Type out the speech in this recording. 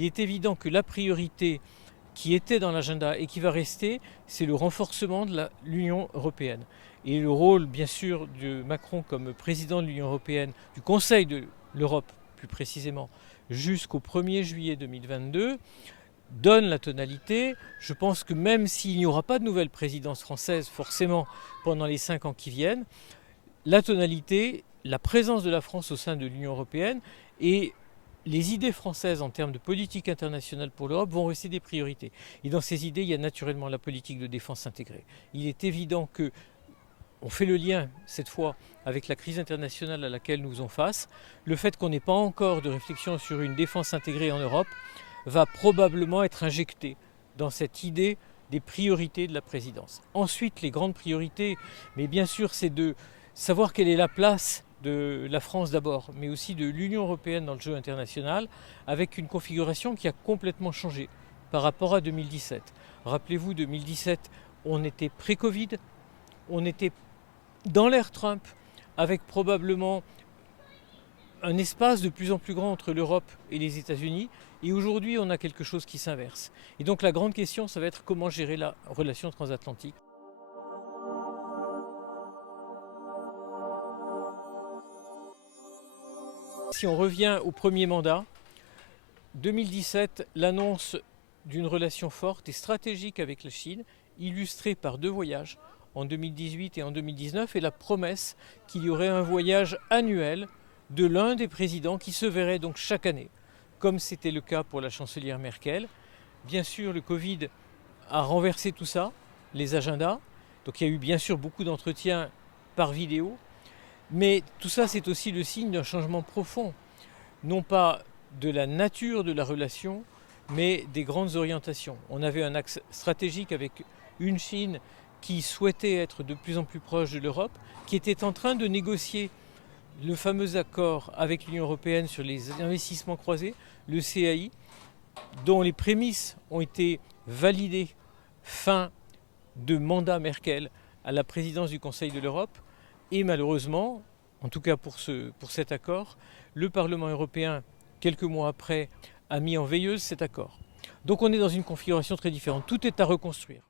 il est évident que la priorité qui était dans l'agenda et qui va rester, c'est le renforcement de l'Union européenne. Et le rôle, bien sûr, de Macron comme président de l'Union européenne, du Conseil de l'Europe plus précisément, jusqu'au 1er juillet 2022, donne la tonalité. Je pense que même s'il n'y aura pas de nouvelle présidence française, forcément, pendant les 5 ans qui viennent, la tonalité, la présence de la France au sein de l'Union européenne et les idées françaises en termes de politique internationale pour l'Europe vont rester des priorités. Et dans ces idées, il y a naturellement la politique de défense intégrée. Il est évident que on fait le lien cette fois avec la crise internationale à laquelle nous faisons face. Le fait qu'on n'ait pas encore de réflexion sur une défense intégrée en Europe va probablement être injecté dans cette idée des priorités de la présidence. Ensuite, les grandes priorités, mais bien sûr, c'est de savoir quelle est la place de la France d'abord, mais aussi de l'Union européenne dans le jeu international, avec une configuration qui a complètement changé par rapport à 2017. Rappelez-vous, 2017, on était pré-Covid, on était dans l'ère Trump, avec probablement un espace de plus en plus grand entre l'Europe et les États-Unis. Et aujourd'hui, on a quelque chose qui s'inverse. Et donc la grande question, ça va être comment gérer la relation transatlantique. Si on revient au premier mandat, 2017, l'annonce d'une relation forte et stratégique avec la Chine, illustrée par 2 voyages, en 2018 et en 2019, et la promesse qu'il y aurait un voyage annuel de l'un des présidents qui se verrait donc chaque année, comme c'était le cas pour la chancelière Merkel. Bien sûr, le Covid a renversé tout ça, les agendas, donc il y a eu bien sûr beaucoup d'entretiens par vidéo, mais tout ça c'est aussi le signe d'un changement profond, non pas de la nature de la relation, mais des grandes orientations. On avait un axe stratégique avec une Chine qui souhaitait être de plus en plus proche de l'Europe, qui était en train de négocier le fameux accord avec l'Union européenne sur les investissements croisés, le CAI, dont les prémices ont été validées fin de mandat Merkel à la présidence du Conseil de l'Europe. Et malheureusement, en tout cas pour cet accord, le Parlement européen, quelques mois après, a mis en veilleuse cet accord. Donc on est dans une configuration très différente. Tout est à reconstruire.